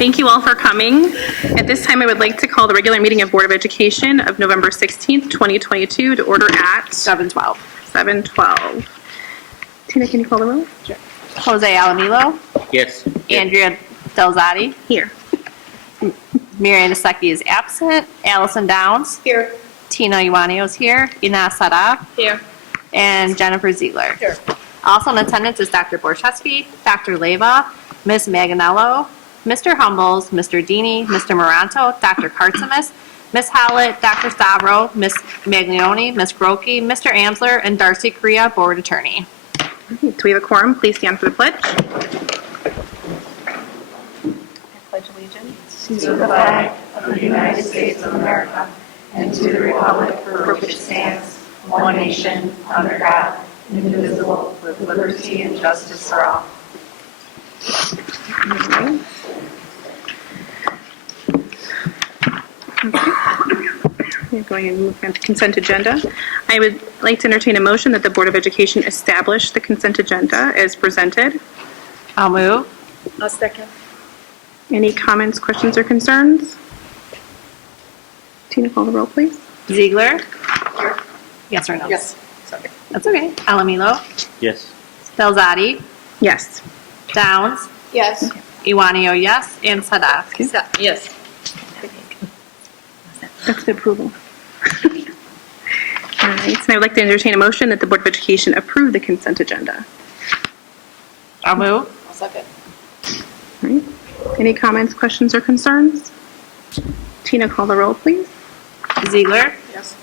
Thank you all for coming. At this time, I would like to call the regular meeting of Board of Education of November 16th, 2022 to order at 7:12. 7:12. Tina, can you call the roll? Sure. Jose Alamilo. Yes. Andrea Delzati. Here. Miranda Secchi is absent. Allison Downs. Here. Tina Iwanio is here. Ina Sada. Here. And Jennifer Ziegler. Here. Also in attendance is Dr. Borchesky, Dr. Leva, Ms. Maganello, Mr. Humbles, Mr. Dini, Mr. Moranto, Dr. Kartsamis, Ms. Howlett, Dr. Stavro, Ms. Maglione, Ms. Grokey, Mr. Amsler, and Darcy Correa, Board Attorney. Do we have a quorum? Please stand for the pledge. I pledge allegiance to the flag of the United States of America and to the republic for which it stands, one nation, under God, indivisible, with liberty and justice for all. We're going to move on to consent agenda. I would like to entertain a motion that the Board of Education establish the consent agenda as presented. I'll move. A second. Any comments, questions, or concerns? Tina, call the roll, please. Ziegler. Yes or no? Yes. Sorry. That's okay. Alamilo. Yes. Delzati. Yes. Downs. Yes. Iwanio, yes. And Sada. Yes. That's the approval. All right, so I would like to entertain a motion that the Board of Education approve the consent agenda. I'll move. A second. All right. Any comments, questions, or concerns? Tina, call the roll, please. Ziegler. Yes.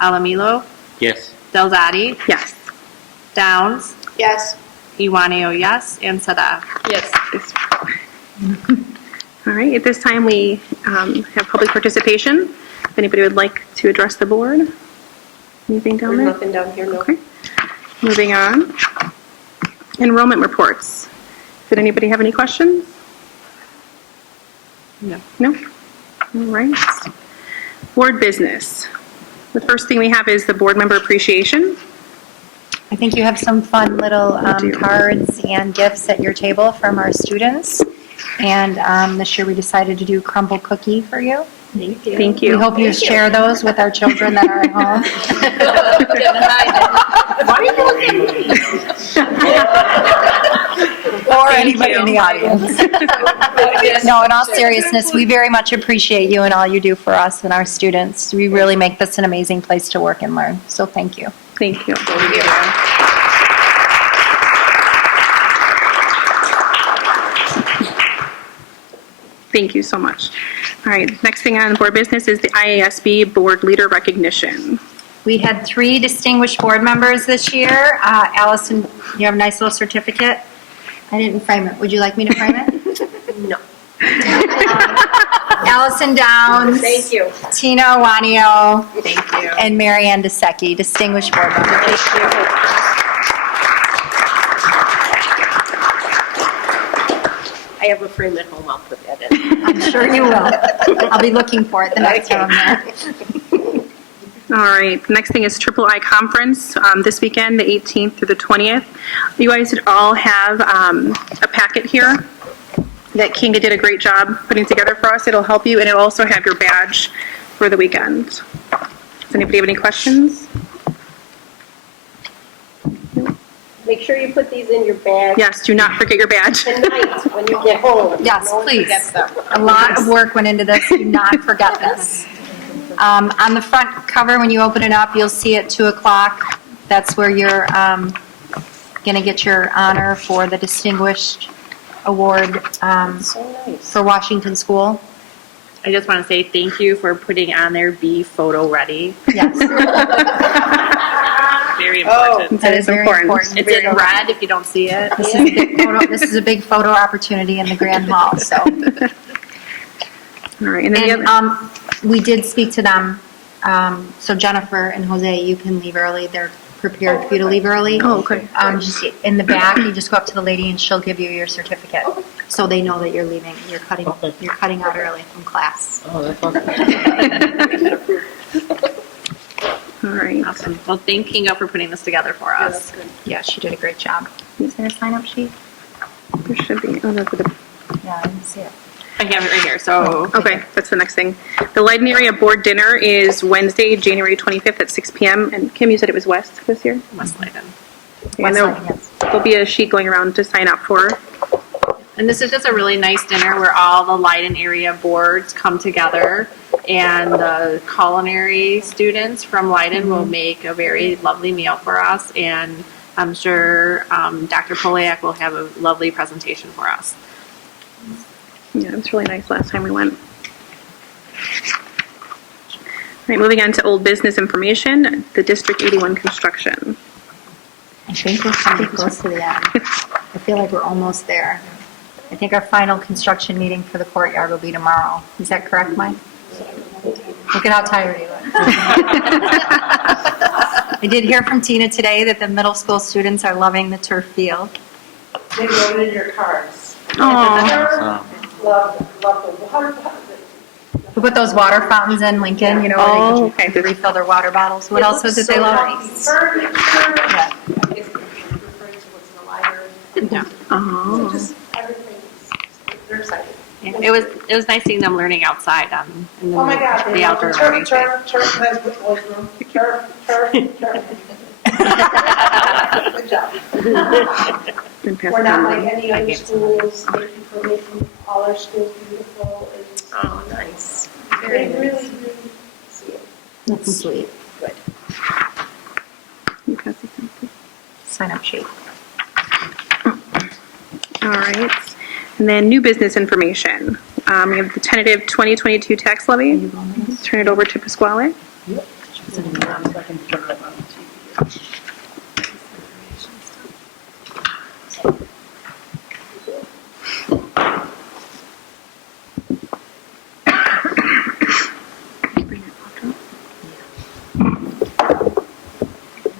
Alamilo. Yes. Delzati. Yes. Downs. Yes. Iwanio, yes. And Sada. Yes. All right, at this time, we have public participation. If anybody would like to address the board. Anything down There's there? nothing down here, no. Okay. Moving on. Enrollment reports. Did anybody have any questions? No. No? All right. Board business. The first thing we have is the board member appreciation. I think you have some fun little do. cards and gifts at your table from our students. And this year we decided to do crumble cookie for you. Thank you. Thank We you. hope you share those with our children that are at home. Or anybody in the audience. No, in all seriousness, we very much appreciate you and all you do for us and our students. We really make this an amazing place to work and learn. So thank you. Thank you. Thank you so much. All right, next thing on board business is the IASB Board Leader Recognition. We had 3 distinguished board members this year. Allison, you have a nice little certificate. I didn't frame it. Would you like me to frame it? No. Allison Downs. Thank you. Tina Iwanio. Thank you. And Marianne Desecchi, distinguished board members. I have a frame at home, I'll put that in. I'm sure you will. I'll be looking for it the next time I'm there. All right, next thing is Triple I Conference this weekend, the 18th through the 20th. You guys should all have a packet here that Kinga did a great job putting together for us. It'll help you, and it'll also have your badge for the weekend. Does anybody have any questions? Make sure you put these in your bag Yes, do not forget your badge. tonight when you get home. Yes, No one please. forgets them. A lot of work went into this. Do not forget this. On the front cover, when you open it up, you'll see at 2 o'clock. That's where you're going to get your honor for the Distinguished Award So nice. for Washington School. I just want to say thank you for putting on there, be photo ready. Yes, Very important. That is very important. It's in red if you don't see it. this is a big photo opportunity in the Grand Hall, so. All right, and then the And other, we did speak to them, so Jennifer and Jose, you can leave early. They're prepared for you to leave early. Oh, okay. Just in the back, you just go up to the lady and she'll give you your certificate. So they know that you're leaving, you're cutting out early from class. Oh, that's awesome. all right. Awesome. Well, thank Kinga for putting this together for Yeah, us. that's good. Yeah, she did a great job. Is there a sign-up sheet? There should be, oh, no, for the, Yeah, I didn't see it. I have it right here, so. Okay, that's the next thing. The Leiden Area Board Dinner is Wednesday, January 25th at 6 p.m. And Kim, you said it was West this year? West Leiden. And Leiden, yes. there'll be a sheet going around to sign up for. And this is just a really nice dinner where all the Leiden area boards come together, and the culinary students from Leiden will make a very lovely meal for us, and I'm sure Dr. Poliak will have a lovely presentation for us. Yeah, it was really nice last time we went. All right, moving on to old business information, the District 81 construction. I think we're coming close to the end. I feel like we're almost there. I think our final construction meeting for the courtyard will be tomorrow. Is that correct, Mike? Look at how tired you look. I did hear from Tina today that the middle school students are loving the turf field. They wrote it in your cards. Oh, Love the water. We put those water fountains in Lincoln, you know, Oh, where they okay. can refill their water bottles. What else is it they love? Furniture. Yeah. It's referring to what's in the library. Yeah. oh. Just everything. They're excited. Yeah, it was nice seeing them learning outside in Oh my God. the outdoor learning space. Turf, that's what boys room. Turf. Good job. Been passed We're not down. like any other schools. Thank you for making all our schools beautiful. It's, Oh, nice. they really see it. That's sweet. Good. You pass it down, please. Sign up sheet. All right. And then new business information. We have the tentative 2022 tax levy. Turn it over to Pasquale.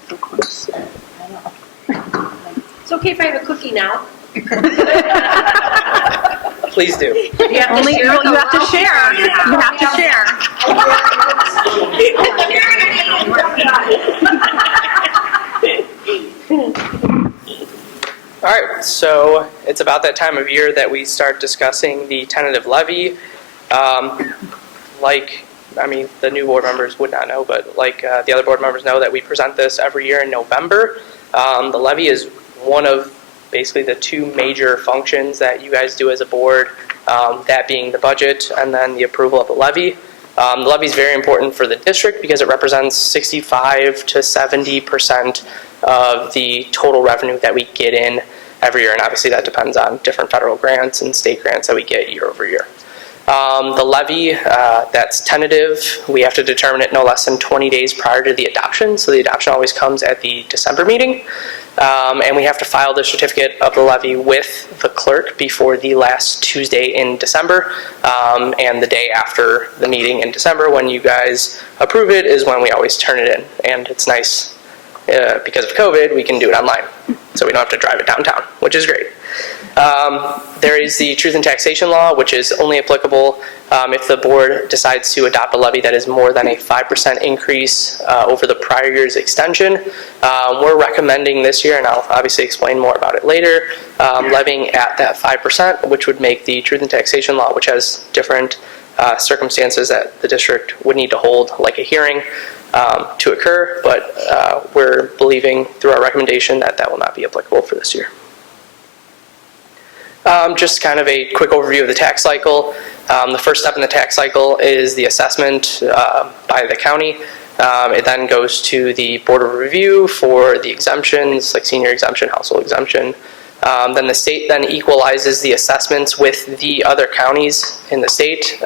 So close. It's okay if I have a cookie now. Please do. Only you have to share. You have to share. All right, so it's about that time of year that we start discussing the tentative levy. The new board members would not know, but the other board members know that we present this every year in November. The levy is one of basically the two major functions that you guys do as a board, that being the budget and then the approval of the levy. The levy is very important for the district because it represents 65 to 70% of the total revenue that we get in every year, and obviously that depends on different federal grants and state grants that we get year over year. The levy, that's tentative. We have to determine it no less than 20 days prior to the adoption, so the adoption always comes at the December meeting. And we have to file the certificate of the levy with the clerk before the last Tuesday in December, and the day after the meeting in December when you guys approve it is when we always turn it in. And it's nice, because of COVID, we can do it online, so we don't have to drive it downtown, which is great. There is the truth in taxation law, which is only applicable if the board decides to adopt a levy that is more than a 5% increase over the prior year's extension. We're recommending this year, and I'll obviously explain more about it later, levying at that 5%, which would make the truth in taxation law, which has different circumstances that the district would need to hold, like a hearing, to occur, but we're believing through our recommendation that that will not be applicable for this year. Just kind of a quick overview of the tax cycle. The first step in the tax cycle is the assessment by the county. It then goes to the Board of Review for the exemptions, like senior exemption, household exemption. Then the state then equalizes the assessments with the other counties in the state.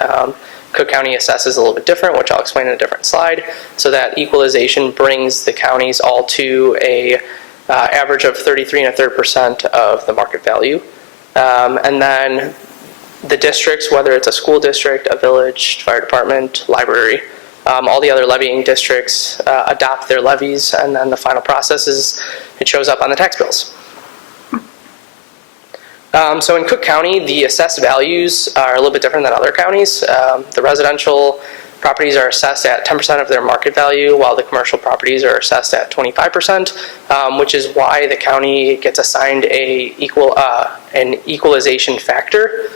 Cook County assesses a little bit different, which I'll explain in a different slide. So that equalization brings the counties all to a average of 33.33% of the market value. And then the districts, whether it's a school district, a village, fire department, library, all the other levying districts adopt their levies, and then the final process is it shows up on the tax bills. So in Cook County, the assessed values are a little bit different than other counties. The residential properties are assessed at 10% of their market value, while the commercial properties are assessed at 25%, which is why the county gets assigned an equalization factor.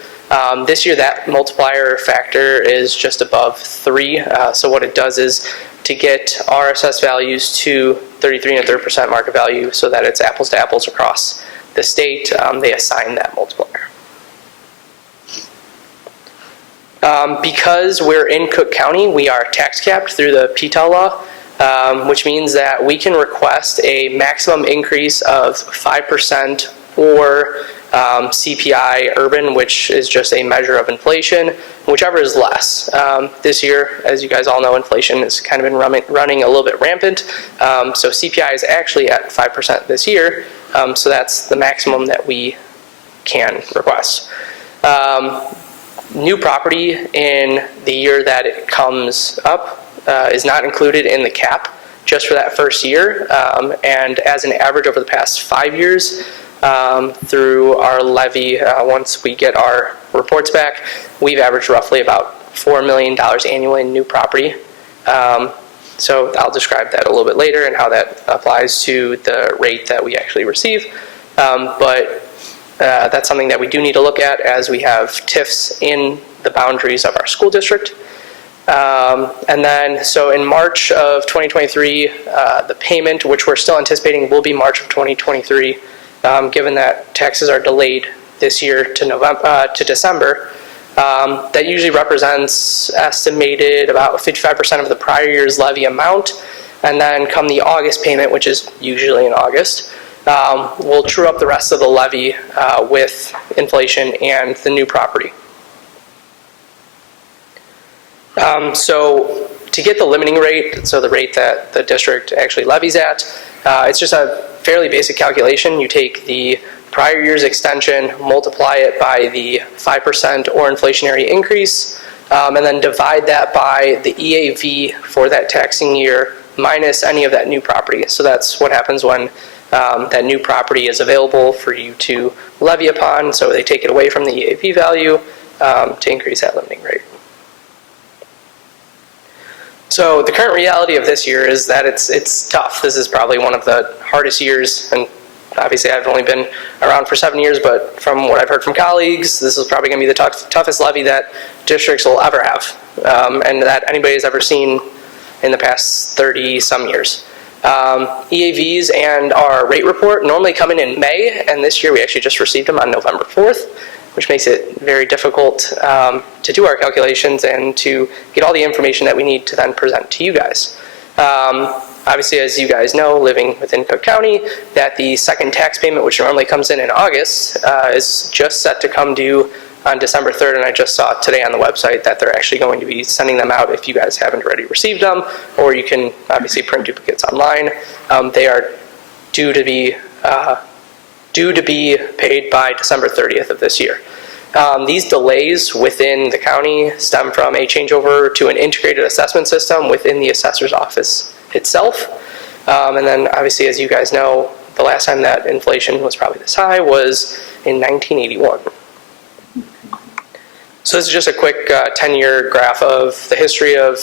This year, that multiplier factor is just above 3. So what it does is to get our assessed values to 33 1/3% market value so that it's apples to apples across the state, they assign that multiplier. Because we're in Cook County, we are tax capped through the PTEL law, which means that we can request a maximum increase of 5% or CPI urban, which is just a measure of inflation, whichever is less. This year, as you guys all know, inflation has kind of been running a little bit rampant. So CPI is actually at 5% this year. So that's the maximum that we can request. New property in the year that it comes up is not included in the cap just for that first year. And as an average over the past 5 years, through our levy, once we get our reports back, we've averaged roughly about $4 million annually in new property. So I'll describe that a little bit later and how that applies to the rate that we actually receive. But that's something that we do need to look at as we have TIFs in the boundaries of our school district. And then, so in March of 2023, the payment, which we're still anticipating will be March of 2023, given that taxes are delayed this year to December, that usually represents estimated about 55% of the prior year's levy amount. And then come the August payment, which is usually in August, we'll true up the rest of the levy with inflation and the new property. So to get the limiting rate, so the rate that the district actually levies at, it's just a fairly basic calculation. You take the prior year's extension, multiply it by the 5% or inflationary increase, and then divide that by the EAV for that taxing year minus any of that new property. So that's what happens when that new property is available for you to levy upon. So they take it away from the EAV value to increase that limiting rate. So the current reality of this year is that it's tough. This is probably one of the hardest years, and obviously I've only been around for 7 years, but from what I've heard from colleagues, this is probably going to be the toughest levy that districts will ever have, and that anybody has ever seen in the past 30-some years. EAVs and our rate report normally come in May, and this year we actually just received them on November 4th, which makes it very difficult to do our calculations and to get all the information that we need to then present to you guys. Obviously, as you guys know, living within Cook County, that the second tax payment, which normally comes in August, is just set to come due on December 3rd, and I just saw today on the website that they're actually going to be sending them out if you guys haven't already received them, or you can obviously print duplicates online. They are due to be paid by December 30th of this year. These delays within the county stem from a changeover to an integrated assessment system within the assessor's office itself. And then obviously, as you guys know, the last time that inflation was probably this high was in 1981. So this is just a quick 10-year graph of the history of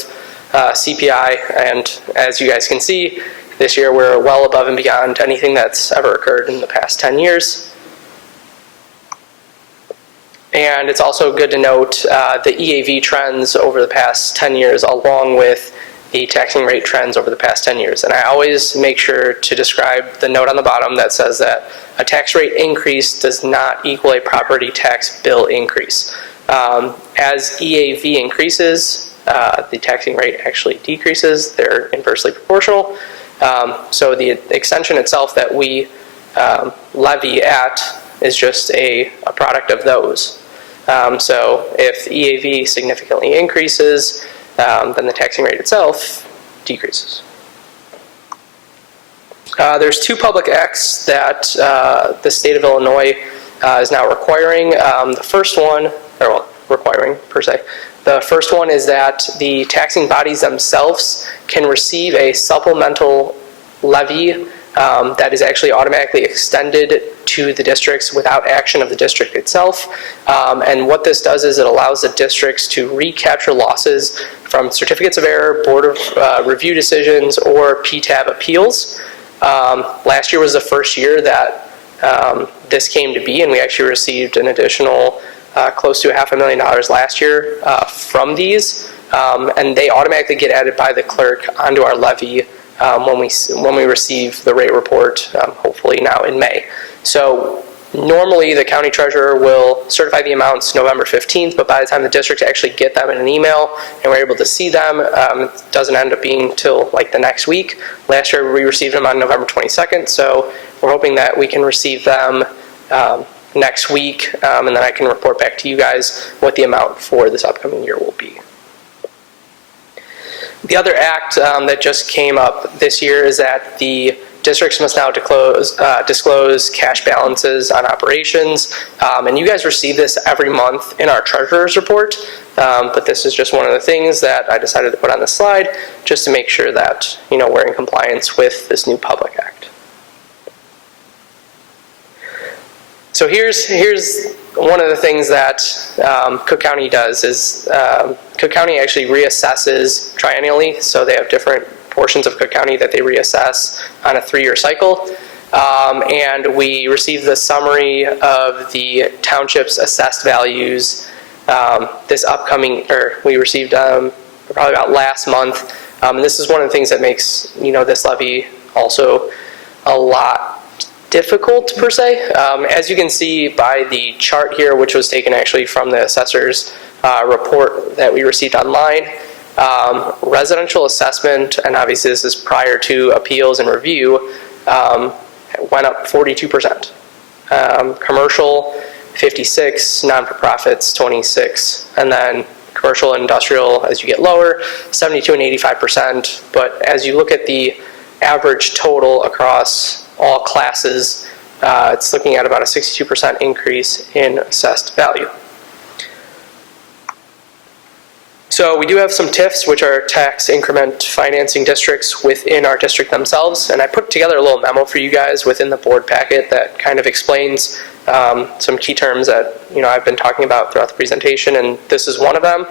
CPI, and as you guys can see, this year we're well above and beyond anything that's ever occurred in the past 10 years. And it's also good to note the EAV trends over the past 10 years along with the taxing rate trends over the past 10 years. And I always make sure to describe the note on the bottom that says that a tax rate increase does not equal a property tax bill increase. As EAV increases, the taxing rate actually decreases. They're inversely proportional. So the extension itself that we levy at is just a product of those. So if EAV significantly increases, then the taxing rate itself decreases. There's two public acts that the state of Illinois is now requiring. The first one, or well, requiring per se. The first one is that the taxing bodies themselves can receive a supplemental levy that is actually automatically extended to the districts without action of the district itself. And what this does is it allows the districts to recapture losses from certificates of error, board of review decisions, or PTAB appeals. Last year was the first year that this came to be, and we actually received an additional close to $500,000 last year from these, and they automatically get added by the clerk onto our levy when we receive the rate report, hopefully now in May. So normally the county treasurer will certify the amounts November 15th, but by the time the districts actually get them in an email and we're able to see them, it doesn't end up being till like the next week. Last year we received them on November 22nd, so we're hoping that we can receive them next week, and then I can report back to you guys what the amount for this upcoming year will be. The other act that just came up this year is that the districts must now disclose cash balances on operations, and you guys receive this every month in our treasurer's report, but this is just one of the things that I decided to put on the slide just to make sure that we're in compliance with this new public act. So here's one of the things that Cook County does is Cook County actually reassesses triennially, so they have different portions of Cook County that they reassess on a 3-year cycle. And we received the summary of the township's assessed values we received probably about last month. And this is one of the things that makes this levy also a lot difficult per se. As you can see by the chart here, which was taken actually from the assessor's report that we received online, residential assessment, and obviously this is prior to appeals and review, went up 42%. Commercial 56, non-for-profits 26, and then commercial and industrial, as you get lower, 72 and 85%. But as you look at the average total across all classes, it's looking at about a 62% increase in assessed value. So we do have some TIFs, which are tax increment financing districts within our district themselves, and I put together a little memo for you guys within the board packet that kind of explains some key terms that I've been talking about throughout the presentation, and this is one of them.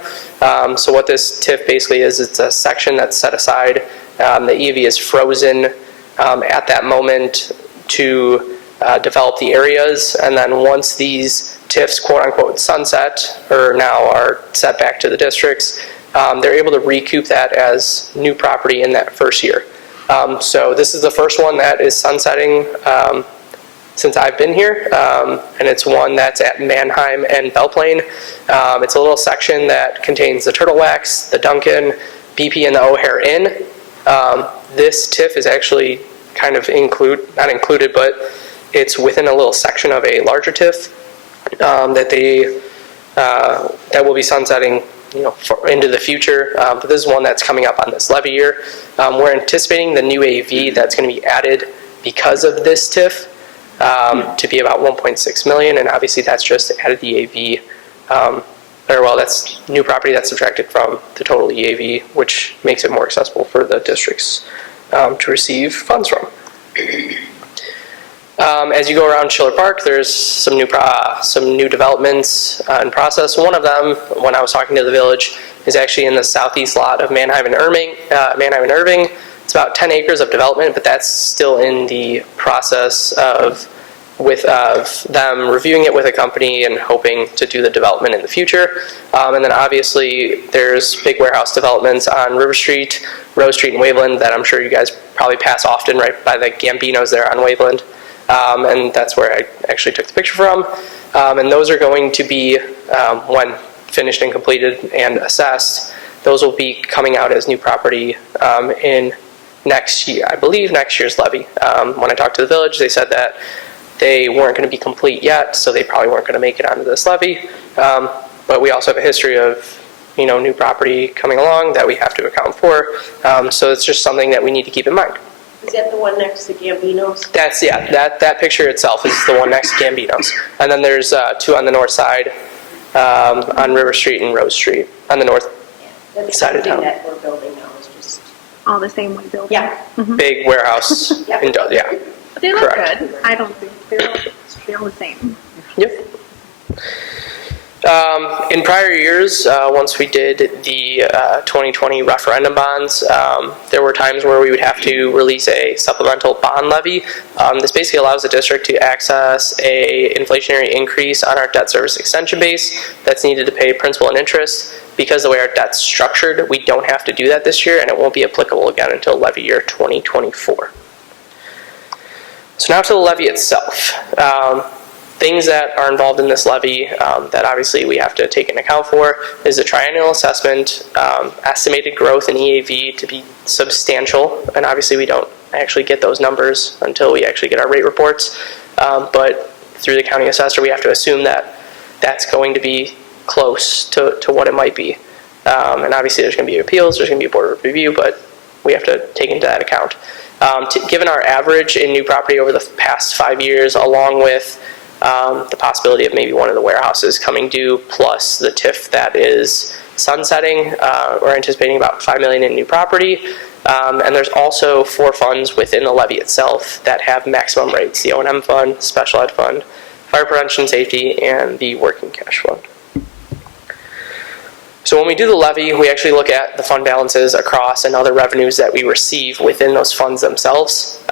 So what this TIF basically is, it's a section that's set aside. The EV is frozen at that moment to develop the areas, and then once these TIFs quote-unquote sunset or now are set back to the districts, they're able to recoup that as new property in that first year. So this is the first one that is sunsetting since I've been here, and it's one that's at Manheim and Belle Plaine. It's a little section that contains the Turtle Wax, the Duncan, BP, and the O'Hare Inn. This TIF is actually kind of not included, but it's within a little section of a larger TIF that will be sunsetting into the future. But this is one that's coming up on this levy year. We're anticipating the new AV that's going to be added because of this TIF to be about 1.6 million, and obviously that's just added EAV, that's new property that's subtracted from the total EAV, which makes it more accessible for the districts to receive funds from. As you go around Schiller Park, there's some new developments in process. One of them, when I was talking to the village, is actually in the southeast lot of Manheim and Irving. It's about 10 acres of development, but that's still in the process of them reviewing it with a company and hoping to do the development in the future. And then obviously there's big warehouse developments on River Street, Rose Street, and Waveland that I'm sure you guys probably pass often right by the Gambinos there on Waveland. And that's where I actually took the picture from. And those are going to be, when finished and completed and assessed, those will be coming out as new property in next year, I believe next year's levy. When I talked to the village, they said that they weren't going to be complete yet, so they probably weren't going to make it onto this levy. But we also have a history of new property coming along that we have to account for. So it's just something that we need to keep in mind. Is that the one next to Gambino's? That picture itself is the one next to Gambino's. And then there's two on the north side, on River Street and Rose Street, on the north side of town. That we're building now is just... All the same one building. Yeah. Big warehouse. Yep. Yeah. But they look Correct. good. I don't think they're all the same. Yep. In prior years, once we did the 2020 referendum bonds, there were times where we would have to release a supplemental bond levy. This basically allows the district to access a inflationary increase on our debt service extension base that's needed to pay principal and interest. Because the way our debt's structured, we don't have to do that this year, and it won't be applicable again until levy year 2024. So now to the levy itself. Things that are involved in this levy that obviously we have to take into account for is the triennial assessment, estimated growth in EAV to be substantial, and obviously we don't actually get those numbers until we actually get our rate reports, but through the county assessor we have to assume that that's going to be close to what it might be. And obviously there's going to be appeals, there's going to be a board review, but we have to take into that account. Given our average in new property over the past 5 years, along with the possibility of maybe one of the warehouses coming due, plus the TIF that is sunsetting, we're anticipating about $5 million in new property. And there's also 4 funds within the levy itself that have maximum rates: the O&M fund, special ed fund, fire prevention safety, and the working cash fund. So when we do the levy, we actually look at the fund balances across and other revenues that we receive within those funds themselves.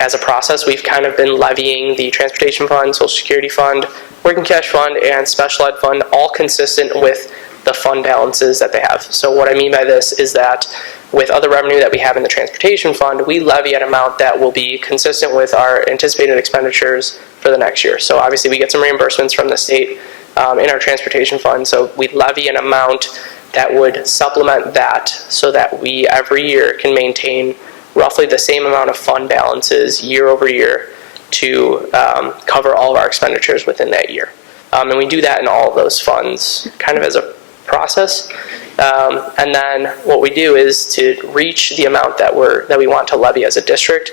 As a process, we've kind of been levying the transportation fund, social security fund, working cash fund, and special ed fund, all consistent with the fund balances that they have. So what I mean by this is that with other revenue that we have in the transportation fund, we levy an amount that will be consistent with our anticipated expenditures for the next year. So obviously we get some reimbursements from the state in our transportation fund, so we levy an amount that would supplement that so that we every year can maintain roughly the same amount of fund balances year over year to cover all of our expenditures within that year. And we do that in all of those funds kind of as a process. And then what we do is to reach the amount that we want to levy as a district,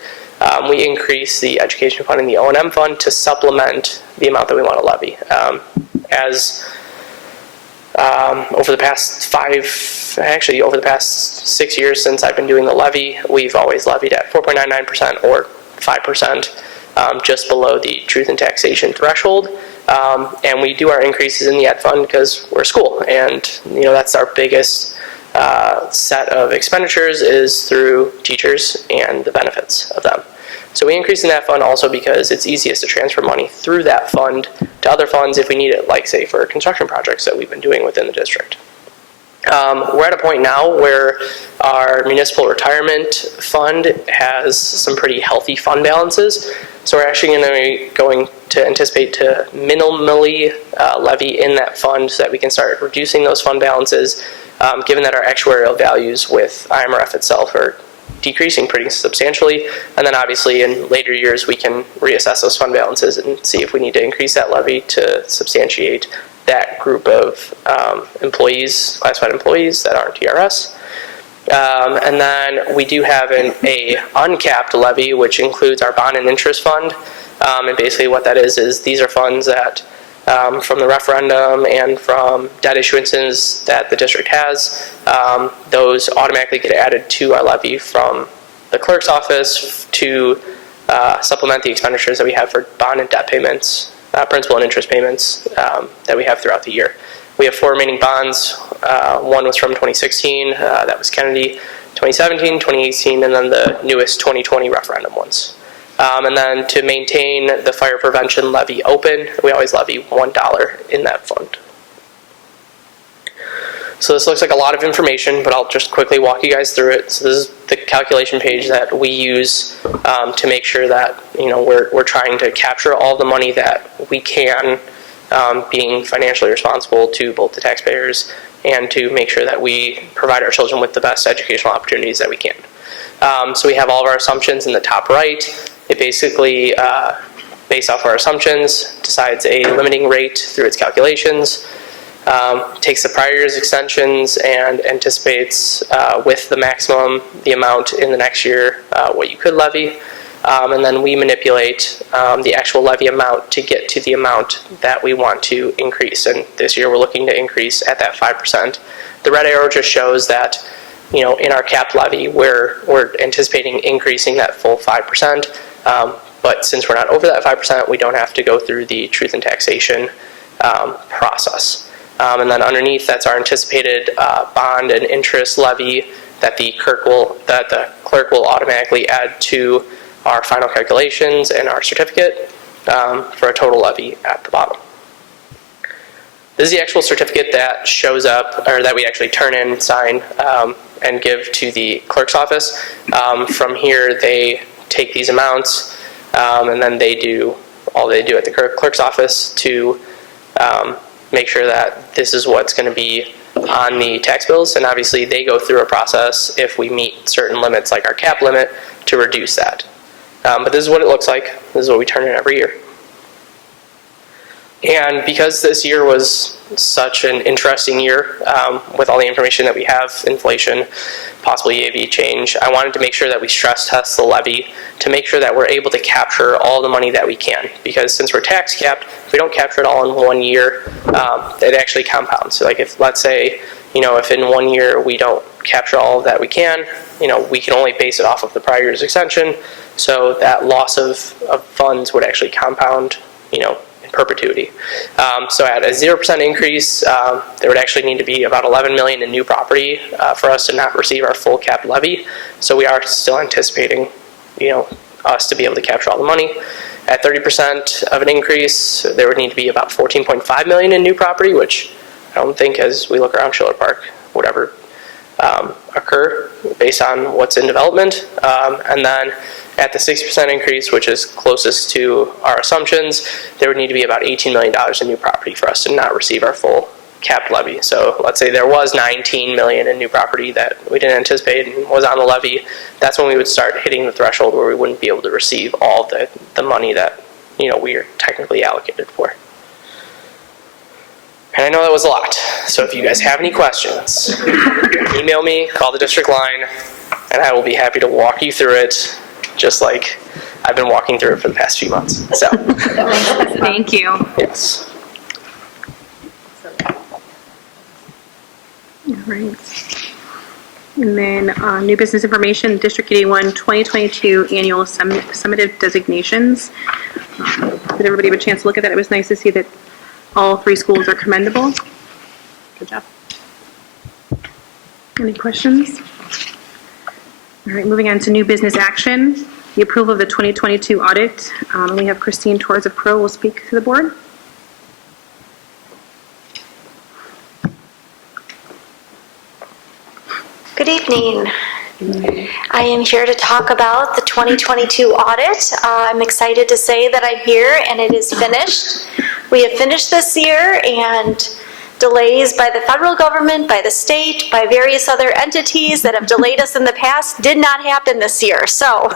we increase the education fund and the O&M fund to supplement the amount that we want to levy. Over the past 6 years since I've been doing the levy, we've always levied at 4.99% or 5%, just below the truth in taxation threshold. And we do our increases in the ed fund because we're a school, and that's our biggest set of expenditures is through teachers and the benefits of them. So we increase in that fund also because it's easiest to transfer money through that fund to other funds if we need it, like say for construction projects that we've been doing within the district. We're at a point now where our municipal retirement fund has some pretty healthy fund balances. So we're actually going to anticipate to minimally levy in that fund so that we can start reducing those fund balances, given that our actuarial values with IMRF itself are decreasing pretty substantially. And then obviously in later years we can reassess those fund balances and see if we need to increase that levy to substantiate that group of employees, classified employees that aren't TRS. And then we do have a uncapped levy, which includes our bond and interest fund. And basically what that is these are funds that from the referendum and from debt issuances that the district has, those automatically get added to our levy from the clerk's office to supplement the expenditures that we have for bond and debt payments, principal and interest payments that we have throughout the year. We have 4 remaining bonds. One was from 2016, that was Kennedy, 2017, 2018, and then the newest 2020 referendum ones. And then to maintain the fire prevention levy open, we always levy $1 in that fund. So this looks like a lot of information, but I'll just quickly walk you guys through it. So this is the calculation page that we use to make sure that we're trying to capture all the money that we can, being financially responsible to both the taxpayers and to make sure that we provide our children with the best educational opportunities that we can. So we have all of our assumptions in the top right. It basically, based off our assumptions, decides a limiting rate through its calculations, takes the prior year's extensions and anticipates with the maximum the amount in the next year what you could levy, and then we manipulate the actual levy amount to get to the amount that we want to increase. And this year we're looking to increase at that 5%. The red arrow just shows that in our capped levy we're anticipating increasing that full 5%. But since we're not over that 5%, we don't have to go through the truth in taxation process. And then underneath, that's our anticipated bond and interest levy that the clerk will automatically add to our final calculations and our certificate for a total levy at the bottom. This is the actual certificate that shows up, or that we actually turn in, sign, and give to the clerk's office. From here, they take these amounts, and then they do all they do at the clerk's office to make sure that this is what's going to be on the tax bills. And obviously, they go through a process if we meet certain limits, like our cap limit, to reduce that. But this is what it looks like. This is what we turn in every year. And because this year was such an interesting year with all the information that we have, inflation, possibly EAV change, I wanted to make sure that we stress test the levy to make sure that we're able to capture all the money that we can. Because since we're tax capped, if we don't capture it all in 1 year, it actually compounds. So like if, let's say, if in 1 year we don't capture all that we can, we can only base it off of the prior year's extension. So that loss of funds would actually compound, in perpetuity. So at a 0% increase, there would actually need to be about $11 million in new property for us to not receive our full cap levy. So we are still anticipating, us to be able to capture all the money. At 30% of an increase, there would need to be about $14.5 million in new property, which I don't think, as we look around Schiller Park, would ever occur based on what's in development. And then at the 60% increase, which is closest to our assumptions, there would need to be about $18 million in new property for us to not receive our full capped levy. So let's say there was $19 million in new property that we didn't anticipate and was on the levy. That's when we would start hitting the threshold where we wouldn't be able to receive all the money that we are technically allocated for. And I know that was a lot, so if you guys have any questions, email me, call the district line, and I will be happy to walk you through it, just like I've been walking through it for the past few months. So, Thank you. yes. All right. And then new business information, District 81 2022 annual summative designations. Did everybody have a chance to look at that? It was nice to see that all 3 schools are commendable. Good job. Any questions? All right, moving on to new business action, the approval of the 2022 audit. We have Christine Torres of Pro will speak to the board. Good evening. I am here to talk about the 2022 audit. I'm excited to say that I'm here and it is finished. We have finished this year, and delays by the federal government, by the state, by various other entities that have delayed us in the past did not happen this year. So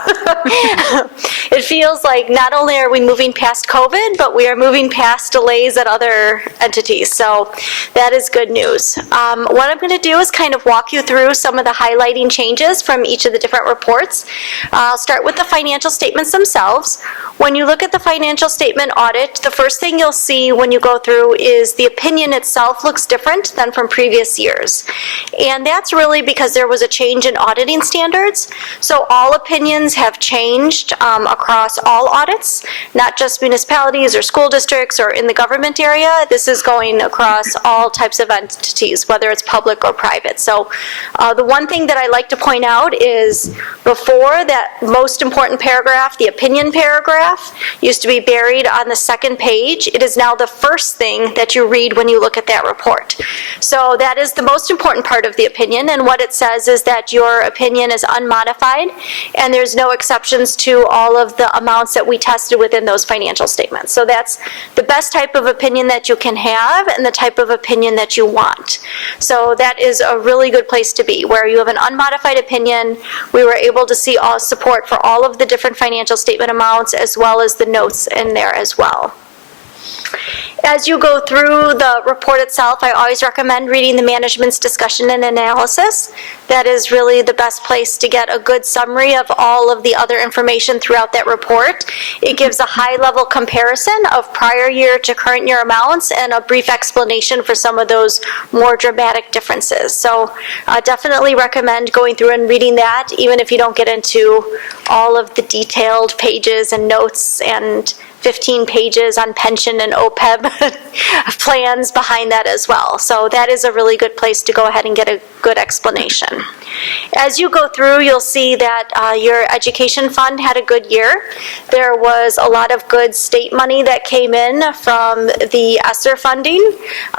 it feels like not only are we moving past COVID, but we are moving past delays at other entities. So that is good news. What I'm going to do is kind of walk you through some of the highlighting changes from each of the different reports. I'll start with the financial statements themselves. When you look at the financial statement audit, the first thing you'll see when you go through is the opinion itself looks different than from previous years. And that's really because there was a change in auditing standards. So all opinions have changed across all audits, not just municipalities or school districts or in the government area. This is going across all types of entities, whether it's public or private. So the one thing that I like to point out is before that most important paragraph, the opinion paragraph, used to be buried on the second page. It is now the first thing that you read when you look at that report. So that is the most important part of the opinion, and what it says is that your opinion is unmodified and there's no exceptions to all of the amounts that we tested within those financial statements. So that's the best type of opinion that you can have and the type of opinion that you want. So that is a really good place to be, where you have an unmodified opinion. We were able to see all support for all of the different financial statement amounts as well as the notes in there as well. As you go through the report itself, I always recommend reading the management's discussion and analysis. That is really the best place to get a good summary of all of the other information throughout that report. It gives a high-level comparison of prior year to current year amounts and a brief explanation for some of those more dramatic differences. So definitely recommend going through and reading that, even if you don't get into all of the detailed pages and notes and 15 pages on pension and OPEB plans behind that as well. So that is a really good place to go ahead and get a good explanation. As you go through, you'll see that your education fund had a good year. There was a lot of good state money that came in from the ESSER funding.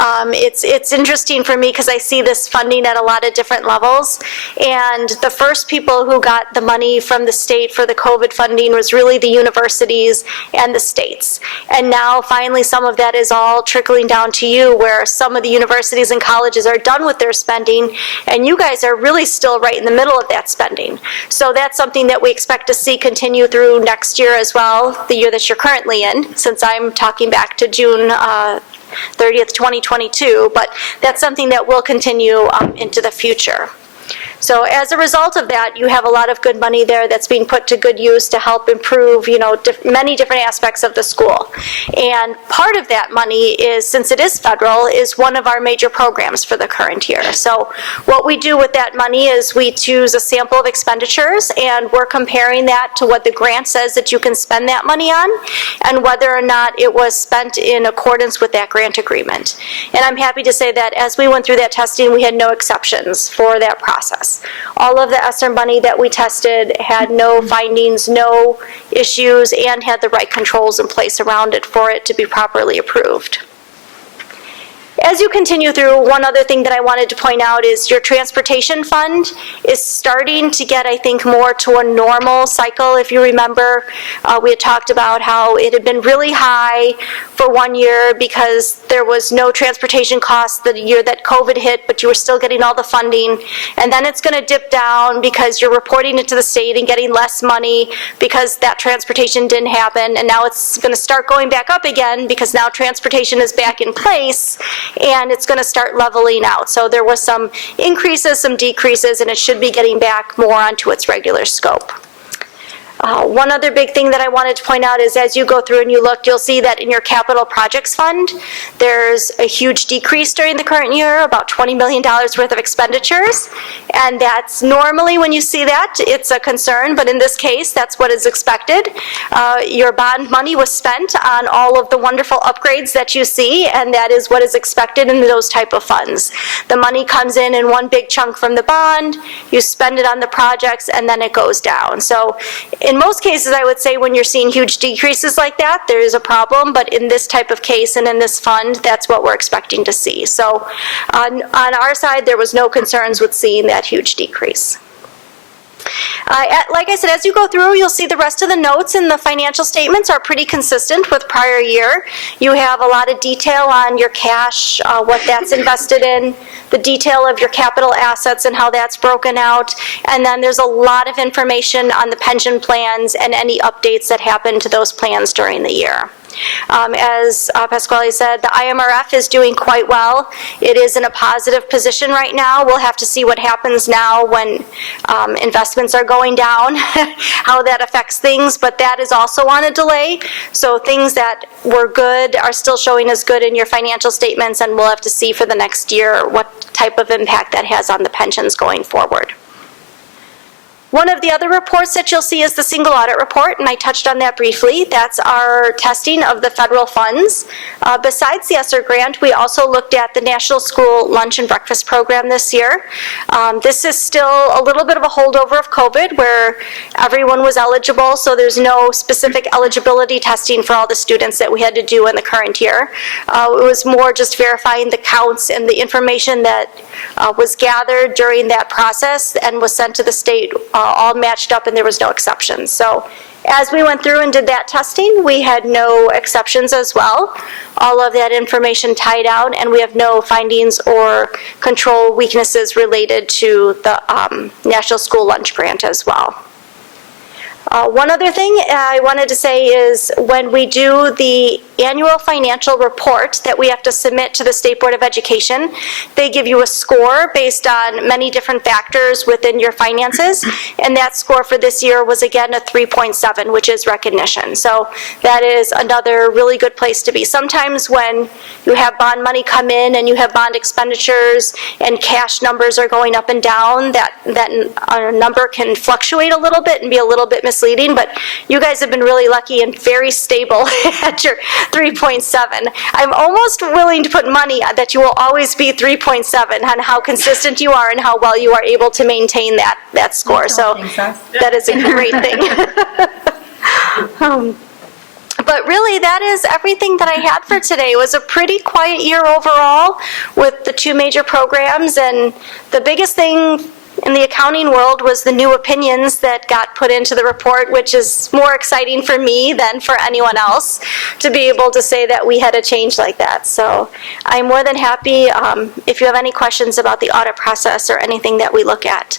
It's interesting for me because I see this funding at a lot of different levels. And the first people who got the money from the state for the COVID funding was really the universities and the states. And now finally some of that is all trickling down to you, where some of the universities and colleges are done with their spending, and you guys are really still right in the middle of that spending. So that's something that we expect to see continue through next year as well, the year that you're currently in, since I'm talking back to June 30th, 2022, but that's something that will continue into the future. So as a result of that, you have a lot of good money there that's being put to good use to help improve, many different aspects of the school. And part of that money is, since it is federal, is one of our major programs for the current year. So what we do with that money is we choose a sample of expenditures, and we're comparing that to what the grant says that you can spend that money on, and whether or not it was spent in accordance with that grant agreement. And I'm happy to say that as we went through that testing, we had no exceptions for that process. All of the ESSER money that we tested had no findings, no issues, and had the right controls in place around it for it to be properly approved. As you continue through, one other thing that I wanted to point out is your transportation fund is starting to get, I think, more to a normal cycle. If you remember, we had talked about how it had been really high for 1 year because there was no transportation costs the year that COVID hit, but you were still getting all the funding. And then it's going to dip down because you're reporting it to the state and getting less money because that transportation didn't happen. And now it's going to start going back up again because now transportation is back in place, and it's going to start leveling out. So there was some increases, some decreases, and it should be getting back more onto its regular scope. One other big thing that I wanted to point out is as you go through and you look, you'll see that in your capital projects fund, there's a huge decrease during the current year, about $20 million worth of expenditures. And that's normally when you see that, it's a concern, but in this case, that's what is expected. Your bond money was spent on all of the wonderful upgrades that you see, and that is what is expected in those type of funds. The money comes in one big chunk from the bond, you spend it on the projects, and then it goes down. So in most cases, I would say when you're seeing huge decreases like that, there is a problem, but in this type of case and in this fund, that's what we're expecting to see. So on our side, there was no concerns with seeing that huge decrease. Like I said, as you go through, you'll see the rest of the notes and the financial statements are pretty consistent with prior year. You have a lot of detail on your cash, what that's invested in, the detail of your capital assets and how that's broken out, and then there's a lot of information on the pension plans and any updates that happen to those plans during the year. As Pasquale said, the IMRF is doing quite well. It is in a positive position right now. We'll have to see what happens now when investments are going down, how that affects things, but that is also on a delay. So things that were good are still showing as good in your financial statements, and we'll have to see for the next year what type of impact that has on the pensions going forward. One of the other reports that you'll see is the single audit report, and I touched on that briefly. That's our testing of the federal funds. Besides the ESSER grant, we also looked at the National School Lunch and Breakfast Program this year. This is still a little bit of a holdover of COVID where everyone was eligible, so there's no specific eligibility testing for all the students that we had to do in the current year. It was more just verifying the counts and the information that was gathered during that process and was sent to the state all matched up, and there was no exceptions. So as we went through and did that testing, we had no exceptions as well. All of that information tied out, and we have no findings or control weaknesses related to the National School Lunch Grant as well. One other thing I wanted to say is when we do the annual financial report that we have to submit to the State Board of Education, they give you a score based on many different factors within your finances, and that score for this year was again a 3.7, which is recognition. So that is another really good place to be. Sometimes when you have bond money come in and you have bond expenditures and cash numbers are going up and down, that number can fluctuate a little bit and be a little bit misleading. misleading, but you guys have been really lucky and very stable at your 3.7. I'm almost willing to put money that you will always be 3.7 on how consistent you are and how well you are able to maintain that score. So that is a great thing. But really, that is everything that I had for today. It was a pretty quiet year overall with the two major programs, and the biggest thing in the accounting world was the new opinions that got put into the report, which is more exciting for me than for anyone else to be able to say that we had a change like that. So I'm more than happy if you have any questions about the audit process or anything that we look at.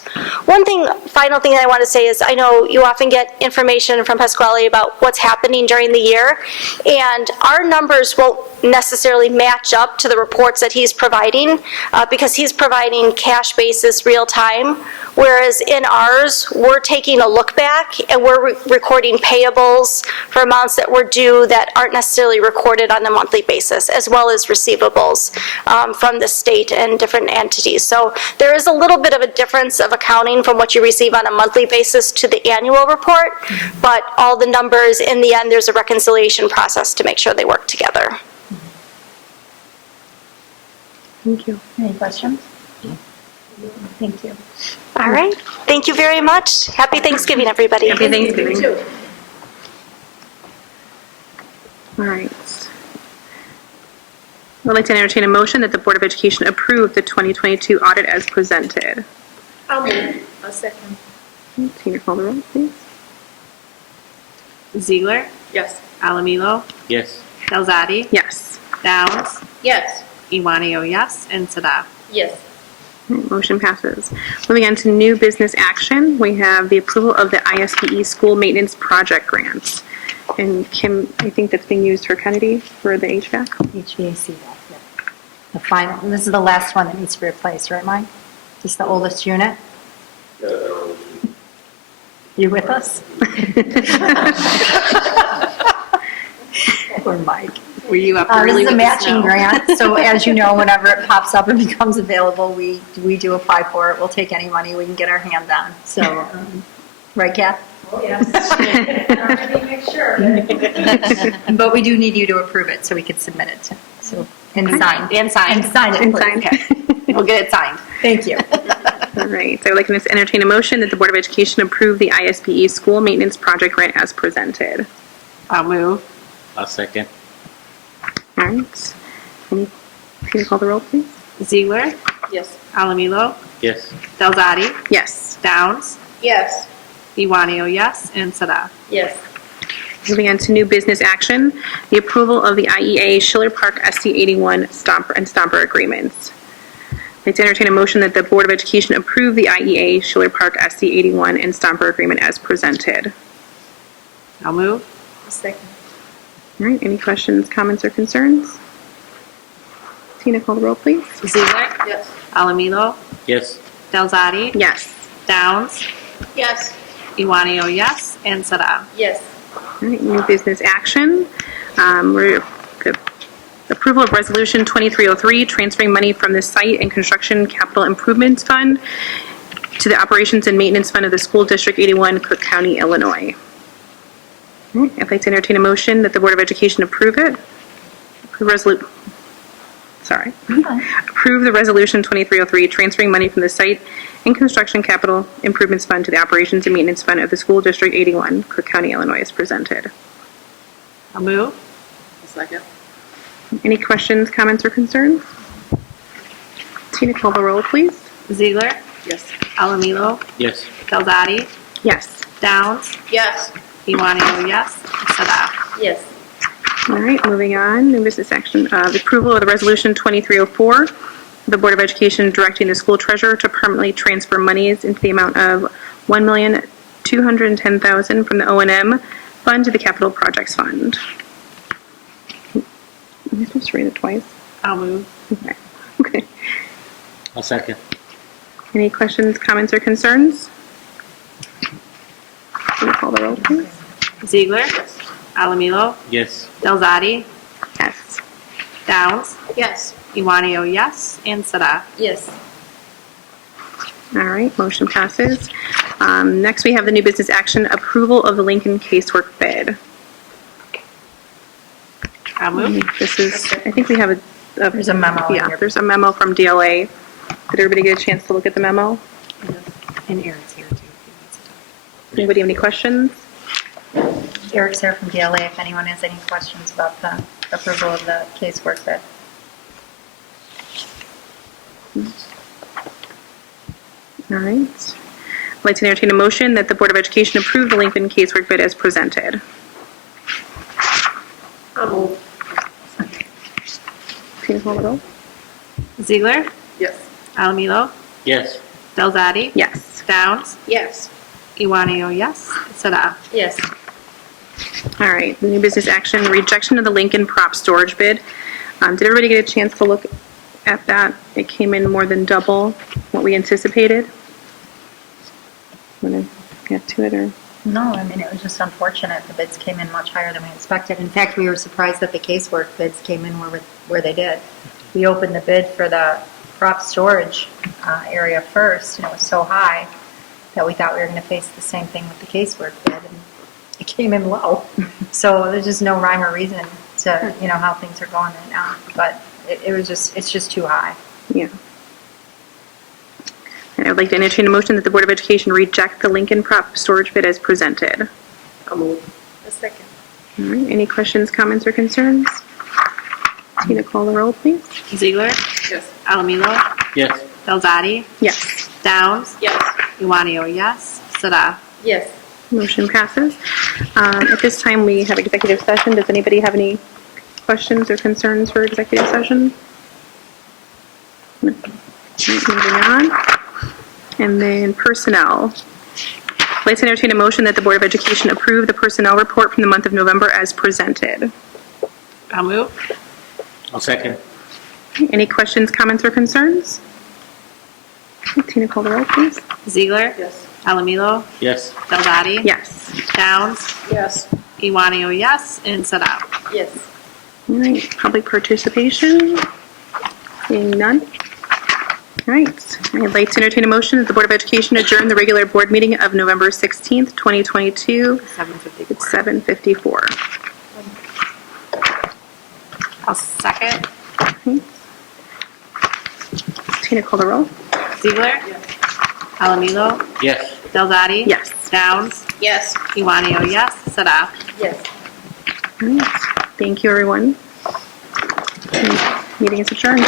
One final thing that I want to say is I know you often get information from Pasquale about what's happening during the year, and our numbers won't necessarily match up to the reports that he's providing because he's providing cash basis real time, whereas in ours, we're taking a look back and we're recording payables for amounts that were due that aren't necessarily recorded on a monthly basis, as well as receivables from the state and different entities. So there is a little bit of a difference of accounting from what you receive on a monthly basis to the annual report, but all the numbers, in the end, there's a reconciliation process to make sure they work together. Thank you. Any questions? Thank you. All right. Thank you very much. Happy Thanksgiving, everybody. Happy Thanksgiving. All right. I'd like to entertain a motion that the Board of Education approve the 2022 audit as presented. I'll move. A second. Tina, call the roll, please. Ziegler, Yes. Alamilo, Yes. Delzadi, Yes. Downs, Yes. Iwanio, yes, and Sada. Yes. Motion passes. Moving on to new business action, we have the approval of the ISBE school maintenance project grants. And Kim, I think that's being used for Kennedy for the HVAC. HVAC, yeah. The final, this is the last one that needs to be replaced, right, Mike? This is the oldest unit? You with us? Or Mike? Were you up This early is a with the matching snow? grant, so as you know, whenever it pops up and becomes available, we do apply for it. We'll take any money we can get our hands on, so, right, Kath? Oh, yes. Already make sure. But we do need you to approve it so we can submit it, so, and sign. And signed. And sign it, And please. sign. Okay. We'll get it signed. Thank you. All right, so I'd like to entertain a motion that the Board of Education approve the ISBE school maintenance project grant as presented. I'll move. I'll second. All right. Can you call the roll, please? Ziegler, Yes. Alamilo, Yes. Delzadi, Yes. Downs, Yes. Iwanio, yes, and Sada. Yes. Moving on to new business action, the approval of the IEA Schiller Park SC 81 Stomper and Stomper agreements. I'd like to entertain a motion that the Board of Education approve the IEA Schiller Park SC 81 and Stomper agreement as presented. I'll move. A second. All right, any questions, comments, or concerns? Tina, call the roll, please. Ziegler, Yes. Alamilo, Yes. Delzadi, Yes. Downs, Yes. Iwanio, yes, and Sada. Yes. All right, new business action. We're approval of resolution 2303, transferring money from the site and construction capital improvements fund to the operations and maintenance fund of the school district 81, Cook County, Illinois. All right, I'd like to entertain a motion that the Board of Education approve it. Approve the resolution 2303, transferring money from the site and construction capital improvements fund to the operations and maintenance fund of the school district 81, Cook County, Illinois, as presented. I'll move. A second. Any questions, comments, or concerns? Tina, call the roll, please. Ziegler, Yes. Alamilo, Yes. Delzadi, Yes. Downs, Yes. Iwanio, yes, and Sada. Yes. All right, moving on, new business action, the approval of the resolution 2304, the Board of Education directing the school treasurer to permanently transfer monies into the amount of $1,210,000 from the O&M fund to the capital projects fund. Am I supposed to read it twice? I'll move. Okay. Okay. I'll second. Any questions, comments, or concerns? Can you call the roll, please? Ziegler, Alamilo, Yes. Delzadi, Yes. Downs, Yes. Iwanio, yes, and Sada. Yes. All right, motion passes. Next, we have the new business action, approval of the Lincoln casework bid. I'll move. This is, I think we have a. There's a memo in Yeah, your- there's a memo from DLA. Did everybody get a chance to look at the memo? And Aaron's here too. if he wants to talk. Anybody have any questions? Eric's here from DLA if anyone has any questions about the approval of the casework bid. All right. I'd like to entertain a motion that the Board of Education approve the Lincoln casework bid as presented. I'll move. Tina, call the roll. Ziegler, Yes. Alamilo, Yes. Delzadi, Yes. Downs, Yes. Iwanio, yes. Sada. Yes. All right, new business action, rejection of the Lincoln prop storage bid. Did everybody get a chance to look at that? It came in more than double what we anticipated. Want to get to it, or? No, I mean, it was just unfortunate. The bids came in much higher than we expected. In fact, we were surprised that the casework bids came in where they did. We opened the bid for the prop storage area first, and it was so high that we thought we were going to face the same thing with the casework bid, and it came in low. So there's just no rhyme or reason to, how things are going right now. But it's just too high. Yeah. And I would like to entertain a motion that the Board of Education reject the Lincoln prop storage bid as presented. I'll move. A second. All right, any questions, comments, or concerns? Tina, call the roll, please. Ziegler, Yes. Alamilo, Yes. Delzadi, Yes. Downs, Yes. Iwanio, yes. Sada. Yes. Motion passes. At this time, we have executive session. Does anybody have any questions or concerns for executive session? No. All right, moving on. And then personnel. I'd like to entertain a motion that the Board of Education approve the personnel report from the month of November as presented. I'll move. I'll second. Any questions, comments, or concerns? Tina, call the roll, please. Ziegler, Yes. Alamilo, Yes. Delzadi, Yes. Downs, Yes. Iwanio, yes. And Sada. Yes. All right, public participation. Seeing none. All right, I'd like to entertain a motion that the Board of Education adjourn the regular board meeting of November 16th, 2022 7:54. at 7:54. I'll second. Tina, call the roll. Ziegler, Alamilo, Yes. Delzadi, Yes. Downs, Yes. Iwanio, yes. Sada. Yes. All right, thank you, everyone. Meeting is adjourned.